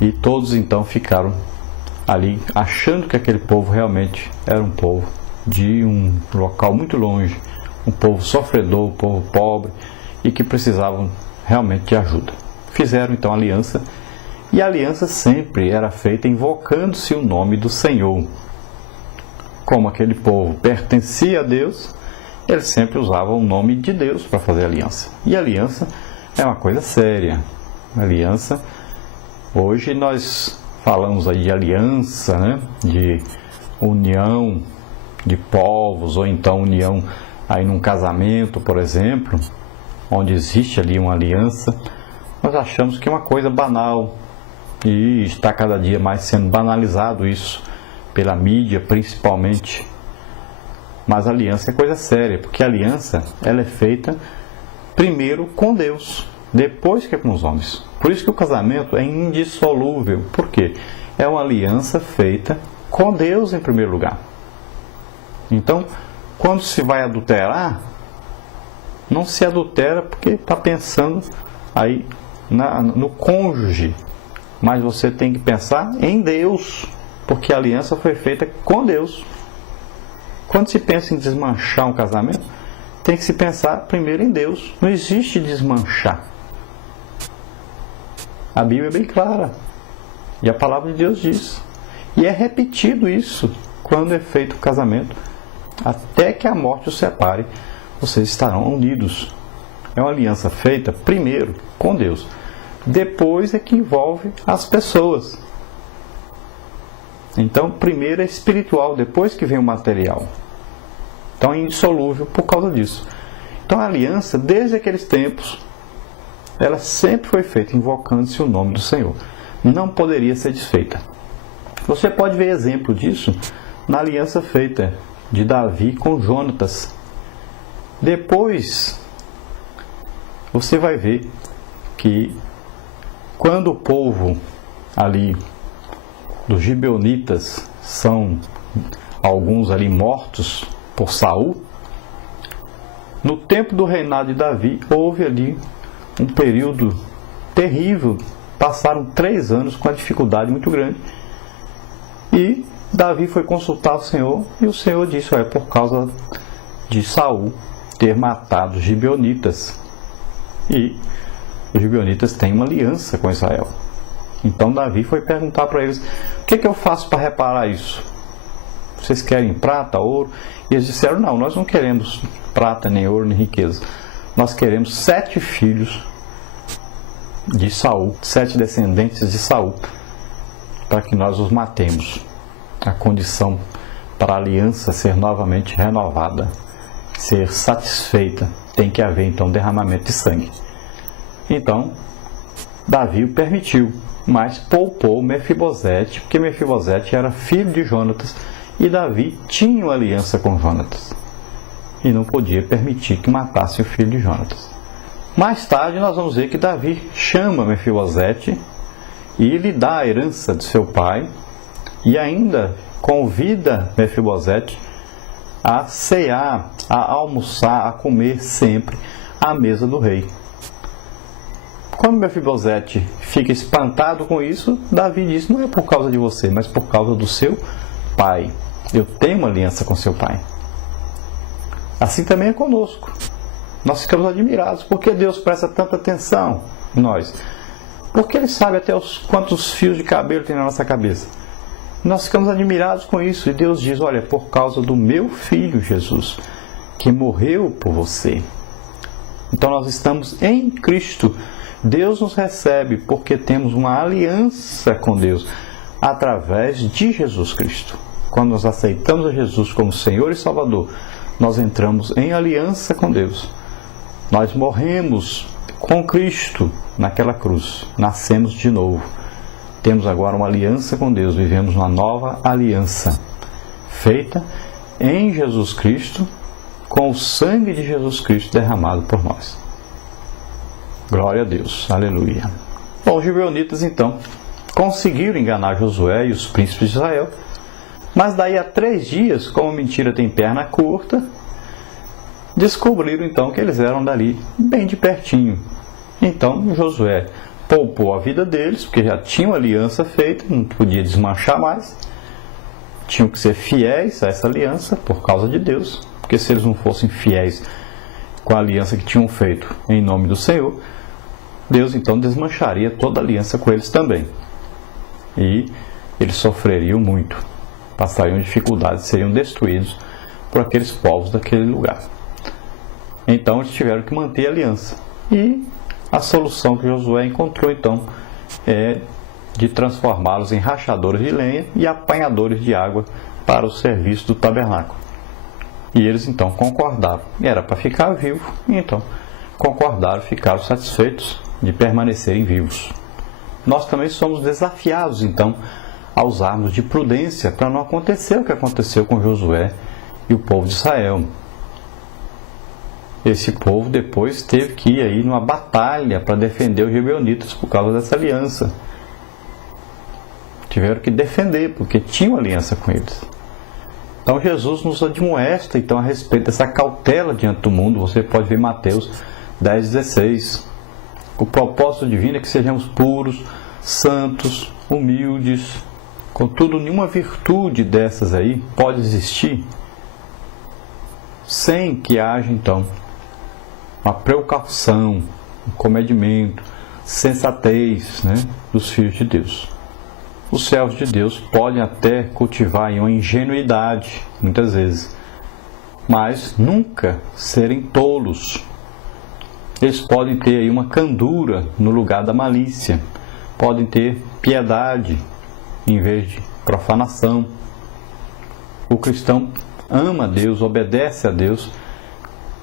E todos então ficaram ali achando que aquele povo realmente era um povo de um local muito longe, um povo sofredor, um povo pobre e que precisavam realmente de ajuda. Fizeram então aliança, e a aliança sempre era feita invocando-se o nome do Senhor. Como aquele povo pertencia a Deus, eles sempre usavam o nome de Deus para fazer aliança. E aliança é uma coisa séria. Aliança, hoje nós falamos aí de aliança, né? De união de povos, ou então união aí num casamento, por exemplo, onde existe ali uma aliança. Nós achamos que é uma coisa banal, e está cada dia mais sendo banalizado isso, pela mídia principalmente. Mas a aliança é coisa séria, porque a aliança ela é feita primeiro com Deus, depois que é com os homens. Por isso que o casamento é indissolúvel. Por quê? É uma aliança feita com Deus em primeiro lugar. Então, quando se vai adulterar, não se adultera porque está pensando aí no cônjuge, mas você tem que pensar em Deus, porque a aliança foi feita com Deus. Quando se pensa em desmanchar um casamento, tem que se pensar primeiro em Deus. Não existe desmanchar. A Bíblia é bem clara, e a palavra de Deus diz, e é repetido isso quando é feito o casamento. Até que a morte os separe, vocês estarão unidos. É uma aliança feita primeiro com Deus, depois é que envolve as pessoas. Então, primeiro é espiritual, depois que vem o material. Então é indissolúvel por causa disso. Então a aliança, desde aqueles tempos, ela sempre foi feita invocando-se o nome do Senhor. Não poderia ser desfeita. Você pode ver exemplo disso na aliança feita de Davi com Jonatas. Depois, você vai ver que quando o povo ali dos gibeonitas são alguns ali mortos por Saul, no tempo do reinado de Davi houve ali um período terrível. Passaram 3 anos com uma dificuldade muito grande, e Davi foi consultar o Senhor, e o Senhor disse: é por causa de Saul ter matado os gibeonitas, e os gibeonitas têm uma aliança com Israel. Então Davi foi perguntar para eles: o que eu faço para reparar isso? Vocês querem prata, ouro? E eles disseram: não, nós não queremos prata, nem ouro, nem riqueza. Nós queremos 7 filhos de Saul, 7 descendentes de Saul, para que nós os matemos. A condição para a aliança ser novamente renovada, ser satisfeita, tem que haver então derramamento de sangue. Então Davi o permitiu, mas poupou Mefibosete, porque Mefibosete era filho de Jonatas, e Davi tinha uma aliança com Jonatas, e não podia permitir que matasse o filho de Jonatas. Mais tarde nós vamos ver que Davi chama Mefibosete e lhe dá a herança de seu pai, e ainda convida Mefibosete a cear, a almoçar, a comer sempre à mesa do rei. Quando Mefibosete fica espantado com isso, Davi diz: não é por causa de você, mas por causa do seu pai. Eu tenho uma aliança com seu pai. Assim também é conosco. Nós ficamos admirados. Por que Deus presta tanta atenção em nós? Porque Ele sabe até quantos fios de cabelo tem na nossa cabeça. Nós ficamos admirados com isso. E Deus diz: olha, por causa do meu filho Jesus, que morreu por você. Então nós estamos em Cristo. Deus nos recebe porque temos uma aliança com Deus através de Jesus Cristo. Quando nós aceitamos a Jesus como Senhor e Salvador, nós entramos em aliança com Deus. Nós morremos com Cristo naquela cruz, nascemos de novo. Temos agora uma aliança com Deus, vivemos uma nova aliança, feita em Jesus Cristo, com o sangue de Jesus Cristo derramado por nós. Glória a Deus, aleluia. Bom, os gibeonitas então conseguiram enganar Josué e os príncipes de Israel, mas daí a 3 dias, como mentira tem perna curta, descobriram então que eles eram dali bem de pertinho. Então Josué poupou a vida deles, porque já tinham aliança feita, não podia desmanchar mais. Tinham que ser fiéis a essa aliança por causa de Deus, porque se eles não fossem fiéis com a aliança que tinham feito em nome do Senhor, Deus então desmancharia toda a aliança com eles também. E eles sofreriam muito, passariam dificuldades, seriam destruídos por aqueles povos daquele lugar. Então eles tiveram que manter a aliança. E a solução que Josué encontrou então é de transformá-los em rachadores de lenha e apanhadores de água para o serviço do tabernáculo. E eles então concordaram. Era para ficar vivo, então concordaram, ficaram satisfeitos de permanecerem vivos. Nós também somos desafiados então a usarmos de prudência para não acontecer o que aconteceu com Josué e o povo de Israel. Esse povo depois teve que ir aí numa batalha para defender os gibeonitas por causa dessa aliança. Tiveram que defender, porque tinham aliança com eles. Então Jesus nos admoesta então, a respeito dessa cautela diante do mundo. Você pode ver Mateus 10,16. O propósito divino é que sejamos puros, santos, humildes. Contudo, nenhuma virtude dessas aí pode existir sem que haja então uma precaução, um comedimento, sensatez, dos filhos de Deus. Os servos de Deus podem até cultivar uma ingenuidade, muitas vezes, mas nunca serem tolos. Eles podem ter aí uma candura no lugar da malícia, podem ter piedade em vez de profanação. O cristão ama a Deus, obedece a Deus,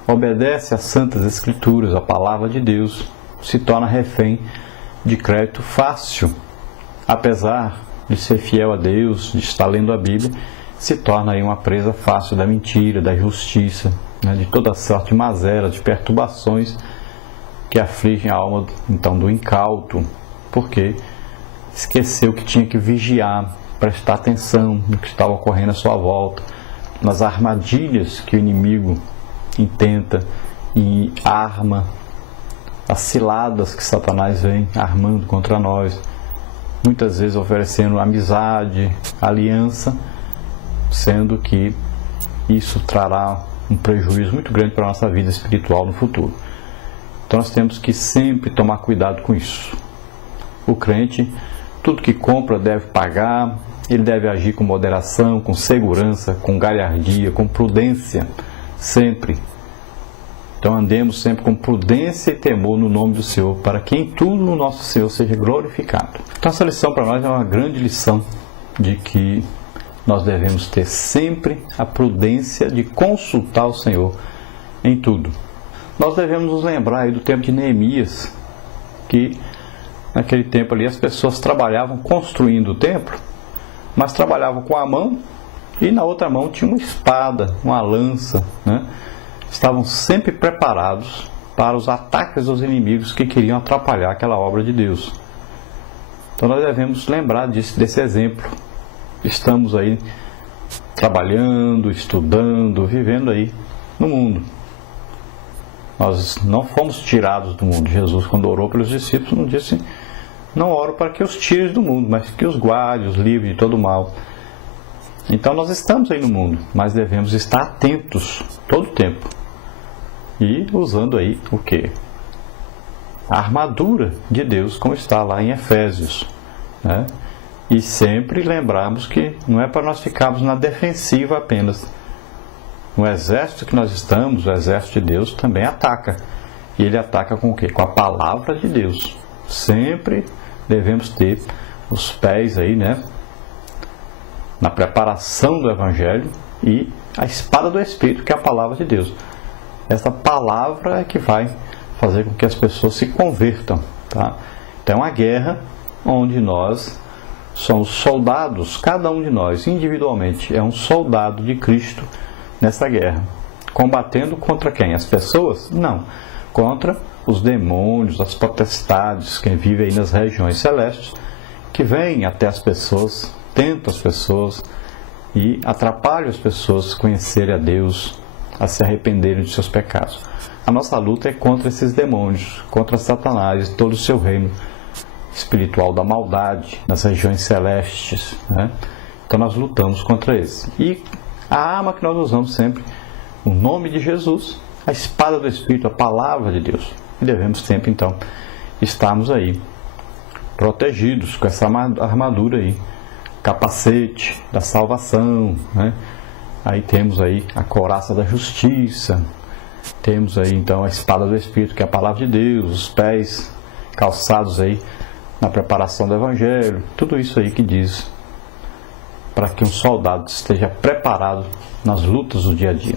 obedece às Santas Escrituras, a palavra de Deus, se torna refém de crédito fácil. Apesar de ser fiel a Deus, de estar lendo a Bíblia, se torna aí uma presa fácil da mentira, da injustiça, de toda sorte de mazelas, de perturbações que afligem a alma então do incauto, porque esqueceu que tinha que vigiar, prestar atenção no que estava ocorrendo à sua volta, nas armadilhas que o inimigo intenta e arma, as ciladas que Satanás vem armando contra nós, muitas vezes oferecendo amizade, aliança, sendo que isso trará um prejuízo muito grande para a nossa vida espiritual no futuro. Então nós temos que sempre tomar cuidado com isso. O crente, tudo que compra deve pagar, ele deve agir com moderação, com segurança, com galhardia, com prudência, sempre. Então andemos sempre com prudência e temor no nome do Senhor, para que em tudo o nosso Senhor seja glorificado. Então essa lição para nós é uma grande lição de que nós devemos ter sempre a prudência de consultar o Senhor em tudo. Nós devemos nos lembrar aí do tempo de Neemias, que naquele tempo ali as pessoas trabalhavam construindo o templo, mas trabalhavam com a mão e na outra mão tinha uma espada, uma lança, Estavam sempre preparados para os ataques dos inimigos que queriam atrapalhar aquela obra de Deus. Então nós devemos lembrar desse exemplo. Estamos aí trabalhando, estudando, vivendo aí no mundo. Nós não fomos tirados do mundo. Jesus, quando orou pelos discípulos, não disse: não oro para que os tires do mundo, mas que os guarde, os livre de todo mal. Então nós estamos aí no mundo, mas devemos estar atentos todo o tempo. E usando aí o quê? A armadura de Deus, como está lá em Efésios. E sempre lembrarmos que não é para nós ficarmos na defensiva apenas. No exército que nós estamos, o exército de Deus também ataca. E ele ataca com o quê? Com a palavra de Deus. Sempre devemos ter os pés aí, na preparação do Evangelho e a espada do Espírito, que é a palavra de Deus. Essa palavra é que vai fazer com que as pessoas se convertam. Então é uma guerra onde nós somos soldados, cada um de nós individualmente é um soldado de Cristo nessa guerra. Combatendo contra quem? As pessoas? Não. Contra os demônios, as potestades, quem vive aí nas regiões celestes, que vêm até as pessoas, tentam as pessoas e atrapalham as pessoas a conhecerem a Deus, a se arrependerem de seus pecados. A nossa luta é contra esses demônios, contra Satanás e todo o seu reino espiritual da maldade, nas regiões celestes, né? Então nós lutamos contra esse. E a arma que nós usamos sempre, o nome de Jesus, a espada do Espírito, a palavra de Deus. E devemos sempre, então, estarmos aí protegidos com essa armadura aí, capacete da salvação, né? Aí temos aí a couraça da justiça, temos aí então a espada do Espírito, que é a palavra de Deus, os pés calçados aí na preparação do Evangelho, tudo isso aí que diz para que um soldado esteja preparado nas lutas do dia a dia.